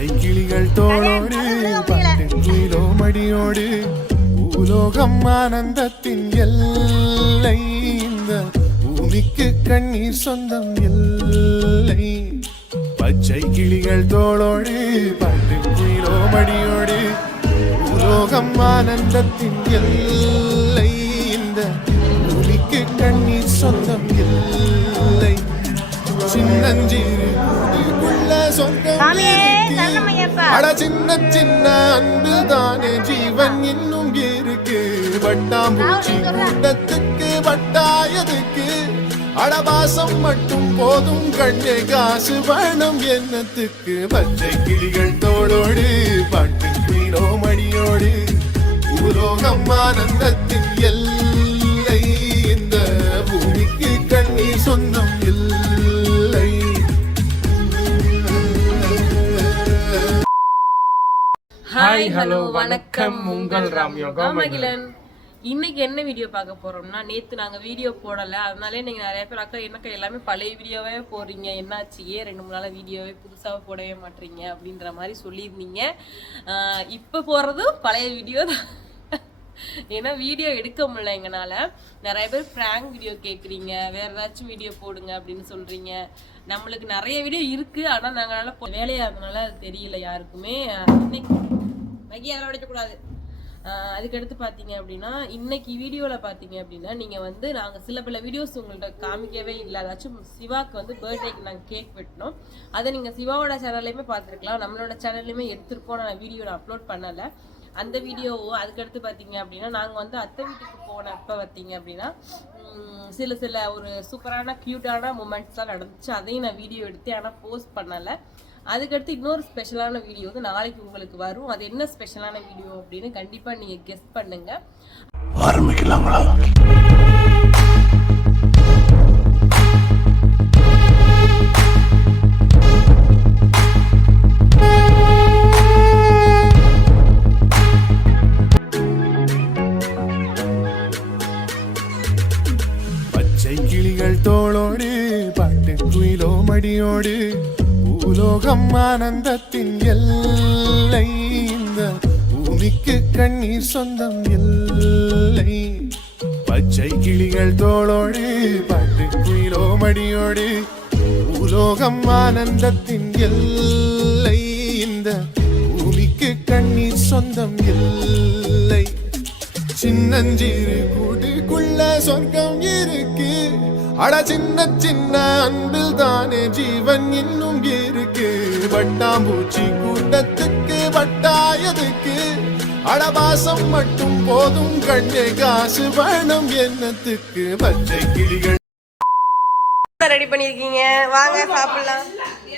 பச்சை கிளிகள் தோளோடு பட்டு குயிலோ மடியோடு பூலோகம் ஆனந்தத்தின் எல்லை இந்த பூமிக்கு கண்ணீர் சொந்தம் இல்லை பச்சை கிளிகள் தோளோடு பட்டு குயிலோ மடியோடு பூலோகம் ஆனந்தத்தின் எல்லை இந்த பூமிக்கு கண்ணீர் சொந்தம் இல்லை சின்னஞ்சிறு சொந்தம் அட சின்ன சின்ன அன்பு தானே ஜீவன் இன்னும் இருக்கு வட்டாம்பூச்சி கூட்டத்துக்கு வட்டாயதுக்கு அடபாசம் மட்டும் போதும் கண்ணே காசு வேணும் என்னத்துக்கு பச்சை கிளிகள் தோளோடு பாட்டு குயிலோ மடியோடு பூலோகம் ஆனந்தத்தின் எல்லை இந்த பூமிக்கு கண்ணீர் சொந்தம் இல்லை. ஹாய் ஹலோ வணக்கம் உங்கள் ராம்யோகா மகிழன். இன்னைக்கு என்ன வீடியோ பார்க்க போறோம்னா, நேத்து நாங்க வீடியோ போடல, அதனாலே நீங்க நிறைய பேர் அக்கா என்னக்கா எல்லாமே பழைய வீடியோவே போடுறீங்க, என்னாச்சு ஏன் 2-3 நாளா வீடியோவே புதுசாக போடவே மாட்டீங்க அப்படின்ற மாதிரி சொல்லியிருந்தீங்க. இப்போ போறதும் பழைய வீடியோ தான். ஏன்னா வீடியோ எடுக்க முடியல எங்கனால. நிறைய பேர் பிராங்க் வீடியோ கேட்குறீங்க, வேற ஏதாச்சும் வீடியோ போடுங்க அப்படின்னு சொல்றீங்க. நம்மளுக்கு நிறைய வீடியோ இருக்கு, ஆனால் நாங்களால வேலையா இருந்தனால அது தெரியல யாருக்குமே. இன்னைக்கு மகியார உடைக்கக்கூடாது. அதுக்கடுத்து பார்த்தீங்க அப்படின்னா, இன்னைக்கு வீடியோவில் பார்த்தீங்க அப்படின்னா, நீங்கள் வந்து நாங்கள் சில பல வீடியோஸ் உங்கள்கிட்ட காமிக்கவே இல்லை. அதாச்சும் சிவாக்கு வந்து பர்த்டேக்கு நாங்கள் கேக் வெட்டினோம். அதை நீங்கள் சிவாவோட சேனல்லையுமே பார்த்துருக்கலாம், நம்மளோட சேனல்லையுமே எடுத்துருக்கோம். நான் வீடியோவில் அப்லோட் பண்ணலை அந்த வீடியோவோ. அதுக்கடுத்து பார்த்தீங்க அப்படின்னா, நாங்கள் வந்து அத்தை வீட்டுக்கு போனப்போ பார்த்தீங்க அப்படின்னா சில ஒரு சூப்பரான க்யூட்டான மூமெண்ட்ஸ்லாம் நடந்துச்சு. அதையும் நான் வீடியோ எடுத்து ஆனால் போஸ்ட் பண்ணலை. அதுக்கடுத்து இன்னொரு ஸ்பெஷலான வீடியோ வந்து நாளைக்கு உங்களுக்கு வரும். அது என்ன ஸ்பெஷலான வீடியோ அப்படின்னு கண்டிப்பாக நீங்கள் கெஸ் பண்ணுங்க. ஆரம்பிக்கலாங்களா? பச்சை கிளிகள் தோளோடு பாட்டு குயிலோ மடியோடு பூலோகம் ஆனந்தத்தின் எல்லை இந்த பூமிக்கு கண்ணீர் சொந்தம் இல்லை பச்சை கிளிகள் தோளோடு பாட்டு குயிலோ மடியோடு பூலோகம் ஆனந்தத்தின் எல்லை இந்த பூமிக்கு கண்ணீர் சொந்தம் இல்லை சின்னஞ்சிறு கூட்டுக்குள்ள சொர்க்கம் இருக்கு அட சின்ன சின்ன அன்பில் தானே ஜீவன் இன்னும் இருக்கு வட்டாம்பூச்சி கூட்டத்துக்கு வட்டாயதுக்கு அடபாசம் மட்டும் போதும் கண்ணே காசு வேணும் என்னத்துக்கு பச்சை கிளிகள் ரெடி பண்ணிருக்கீங்க, வாங்க சாப்பிடலாம்.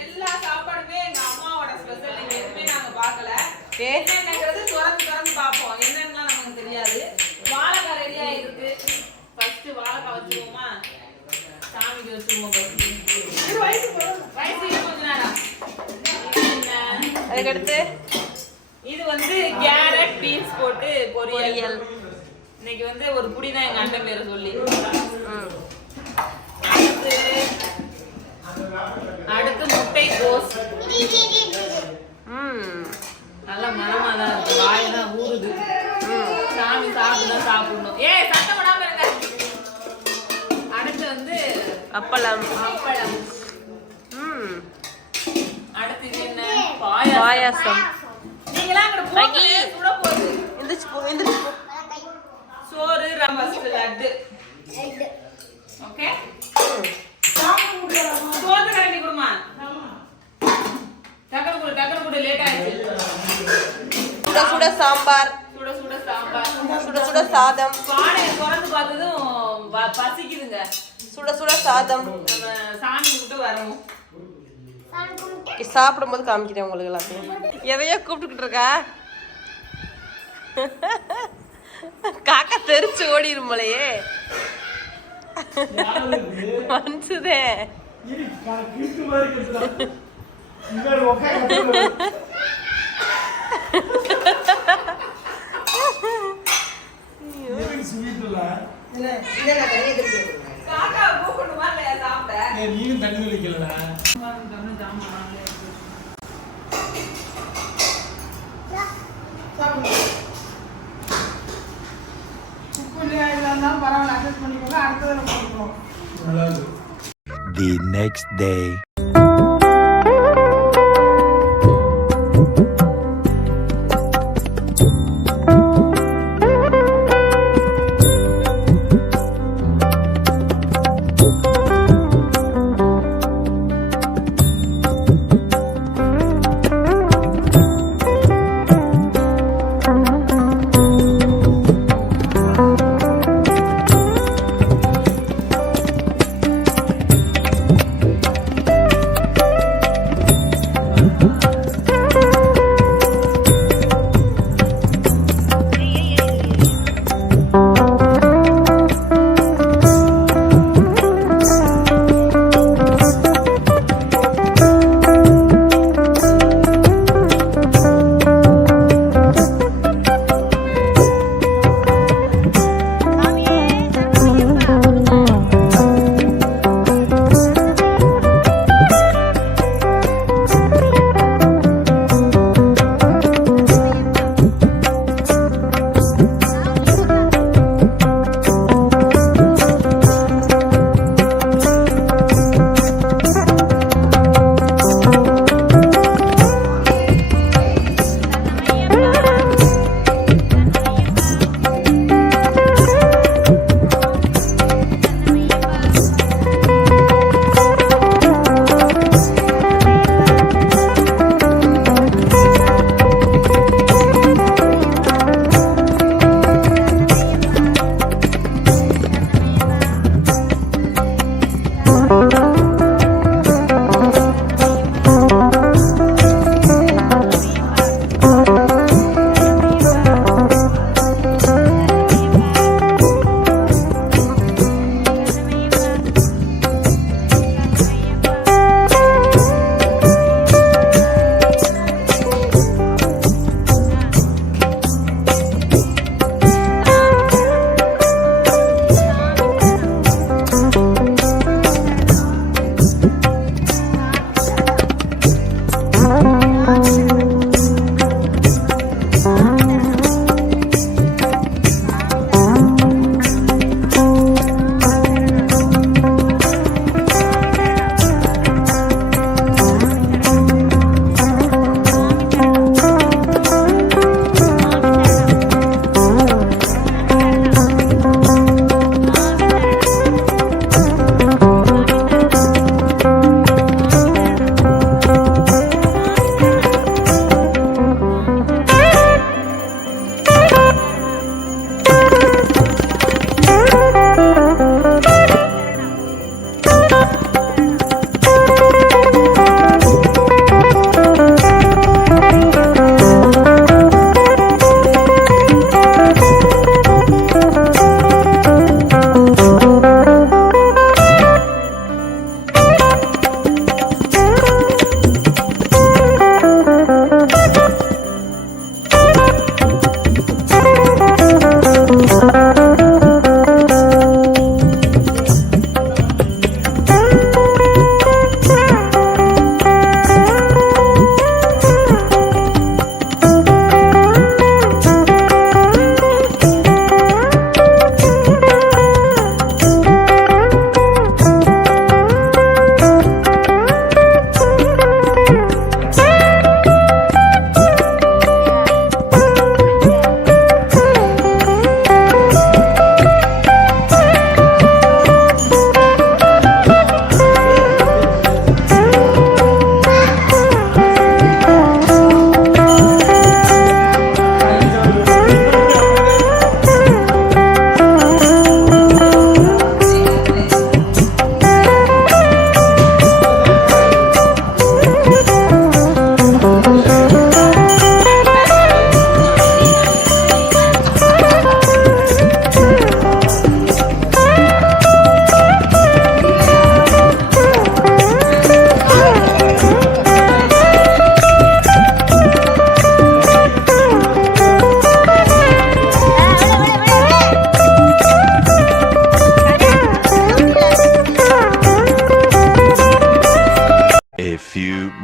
எல்லா சாப்பாடுமே எங்க அம்மாவோட ஸ்பெஷல். நீங்க எதுவுமே நாங்க பார்க்கல. என்னங்கிறது திறந்து பார்ப்போம். என்னன்னா நமக்கு தெரியாது. வாழைக்காய் ரெடியா இருக்கு. ஃபர்ஸ்ட் வாழைக்காய் வச்சுருவோமா? சாமிக்கு வச்சுருவோம். வயசு கொஞ்ச நேரம். அதுக்கடுத்து இது வந்து கேரட் பீன்ஸ் போட்டு பொரியல். இன்னைக்கு வந்து ஒரு புடி தான் எங்க அண்ணன் பேரை சொல்லி. அடுத்து முட்டை கோஸ். நல்ல மனமா தான் இருக்கு, வாயெல்லாம் ஊறுது. சாமி சாப்பிடணும். ஏய் சத்தம் விடாம இருங்க. அடுத்து வந்து அப்பளம். அடுத்து இது என்ன? பாயாசம். நீங்களாம் அங்க போங்க, சுட போகுது. எந்திரிச்சு போ. சோறு, ரம்பஸ், லட்டு. ஓகே, சோறு கரண்டி கொடுமா. டக்கர் கூட லேட் ஆயிடுச்சு. சுட சாம்பார், சுட சாதம். பானையை திறந்து பார்த்ததும் பசிக்குதுங்க. சுட சாதம். சாமி விட்டு வரணும். சாப்பிடும்போது காமிக்கிறேன் உங்களுக்கு எல்லாத்தையும். எதையோ கூப்பிட்டுக்கிட்டு இருக்கா? காக்கா தெரிச்சு ஓடிருமலையே மனசுதே. காக்கா கூப்பிடுமா இல்லையா சாப்பிட்ட? நீயும் தண்ணி வைக்கலடா. பரவாயில்ல அட்ஜஸ்ட் பண்ணிக்கோங்க அடுத்தது நம்ம கொடுக்குறோம். The next day.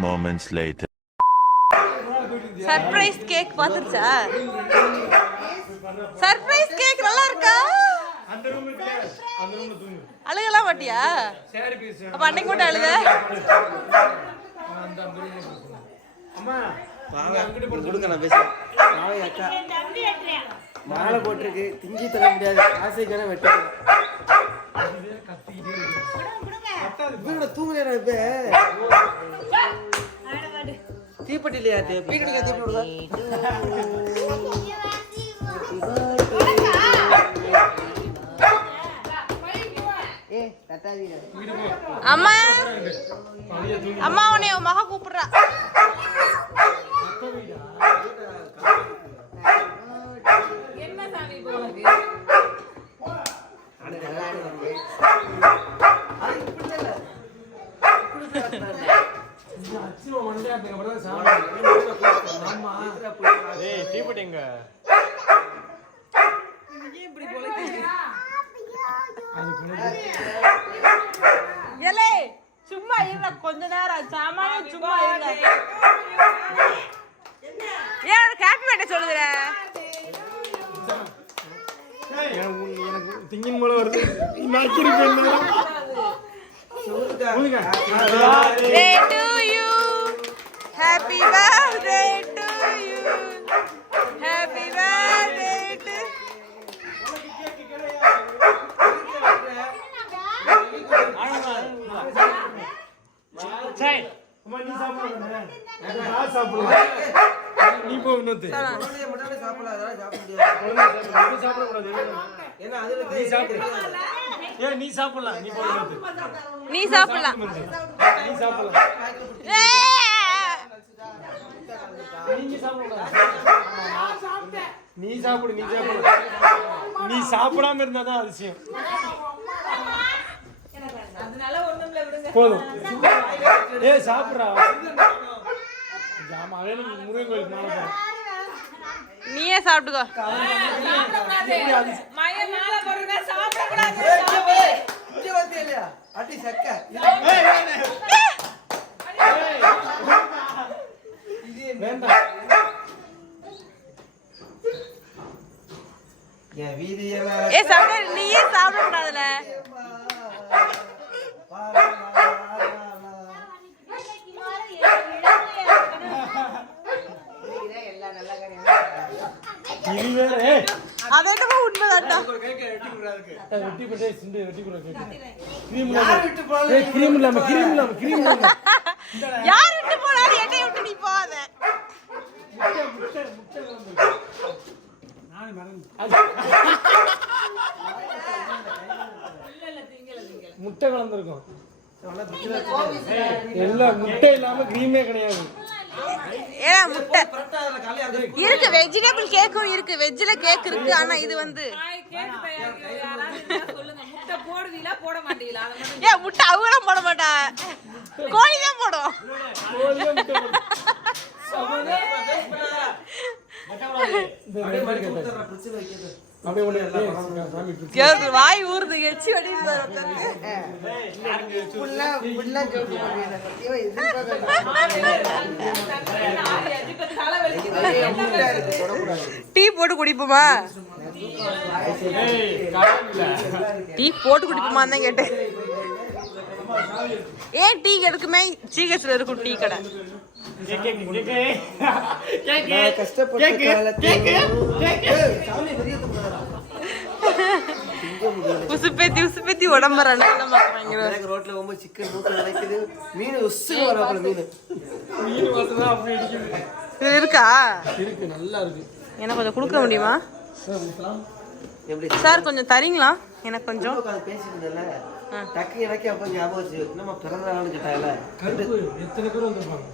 moments later. Surprise cake பாத்துச்சா? சர்ப்ரைஸ் கேக் நல்லா இருக்கா? அழுகலாம் மாட்டியா? அப்ப அன்னைக்கு மட்டும் அழுத? மாலை போட்டிருக்கு திங்கி தர முடியாது ஆசைக்கான வெட்ட தூங்கல தீப்பட்டி இல்லையா அம்மா அம்மா உன்னை உன் மக கூப்பிடுறா. என்ன சாமி போகுது? ஏலே சும்மா இருடா கொஞ்ச நேரம் சாமானிய சும்மா இருடா. ஏன் ஹாப்பி பர்த்டே சொல்லுதுற? திங்கின் போல வருது Birthday to you. Happy birthday to you. Happy birthday to நீ போ இன்னொரு நீ சாப்பிடலாம் நீ போ நீ சாப்பிடலாம். நீ சாப்பிடலாம் நீ சாப்பிடு நீ சாப்பிடாம இருந்தாதான் அதிசயம். போதும் சாப்பிடுறா ஜாமா முருகன் கோயிலுக்கு மேல போறோம். நீயே சாப்பிட்டுக்கோ. மயன் மேல போடுங்க சாப்பிட கூடாது. அடி சக்க வேண்டாம் ஏ சாப்பிட நீயே சாப்பிட கூடாதுல. அது என்னமோ உண்மைதான்டா. யார் விட்டு போனாரு என்னை விட்டு நீ போகாத. முட்டை கலந்துருக்கும் எல்லாம் முட்டை இல்லாம கிரீமே கிடையாது. ஏன்னா முட்டை இருக்கு, வெஜிடபிள் கேக்கும் இருக்கு, வெஜ்ல கேக் இருக்கு. ஆனா இது வந்து முட்டை போடுவீங்களா போட மாட்டீங்களா? ஏன் முட்டை அவங்களும் போட மாட்டா, கோழி தான் போடும். வாய் ஊறுது எச்சி வடிந்து. டீ போட்டு குடிப்போமா? டீ போட்டு குடிப்போமான்னு தான் கேட்டேன். ஏன் டீ எடுக்குமே ஜிஹெச்ல இருக்கும் டீ கடை. உசுப்பேத்தி உசுப்பேத்தி உடம்புற ரோட்ல போகும்போது சிக்கன் மூட்டை கிடைக்குது, மீன் உசு வராப்புல மீன் வாசனை அப்படி அடிக்குது. இது இருக்கா? இருக்கு, நல்லா இருக்கு. எனக்கு கொஞ்சம் கொடுக்க முடியுமா எப்படி சார்? கொஞ்சம் தரீங்களா எனக்கு கொஞ்சம்? பேசிட்டு டக்கு எனக்கு அப்ப ஞாபகம் வச்சு நம்ம பிறந்த நாள்னு கேட்டாங்கல்ல, எத்தனை பேர் வந்துருப்பாங்க?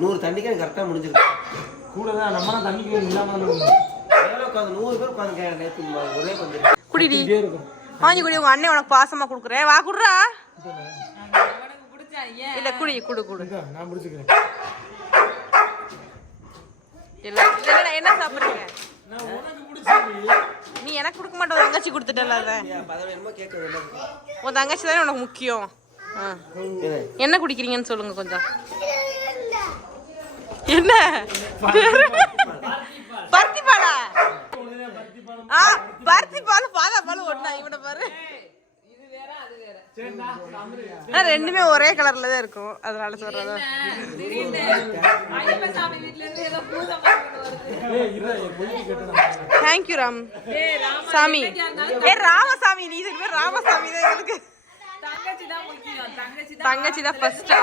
100 தண்ணிக்கு கரெக்டா முடிஞ்சிருக்கு. கூட தான் நம்ம தண்ணிக்கு இல்லாம உட்காந்து 100 பேர் உட்காந்து ஒரே கொஞ்சம் குடிடி வாங்கி குடி. உங்க அண்ணன் உனக்கு பாசமா குடுக்குறேன், வா குடுறா. இல்ல குடி குடு குடு, நான் முடிச்சுக்கிறேன். என்ன சாப்பிடுறீங்க? நீ எனக்கு கொடுக்க மாட்டேன், உன் தங்கச்சி கொடுத்துட்டல. உன் தங்கச்சி தானே உனக்கு முக்கியம். என்ன குடிக்கிறீங்கன்னு சொல்லுங்க கொஞ்சம். என்ன பருத்தி பாலா? பருத்தி பால் பாலா பால் ஒண்ணா இவனை பாரு. இது வேற அது வேற. ரெண்டுமே ஒரே கலர்ல தான் இருக்கும், அதனால சொல்றதா. திடீர்னு ஐயப்ப சாமி வீட்ல இருந்து ஏதோ பூஜை பண்ணிட்டு வருது. தேங்க்யூ ராம் ஏய் ராமா சாமி. ராமசாமி, நீ இதுக்கு பேர் ராமசாமி தான். எங்களுக்கு தங்கச்சி தான் முக்கியம். தங்கச்சி தான் ஃபர்ஸ்டா.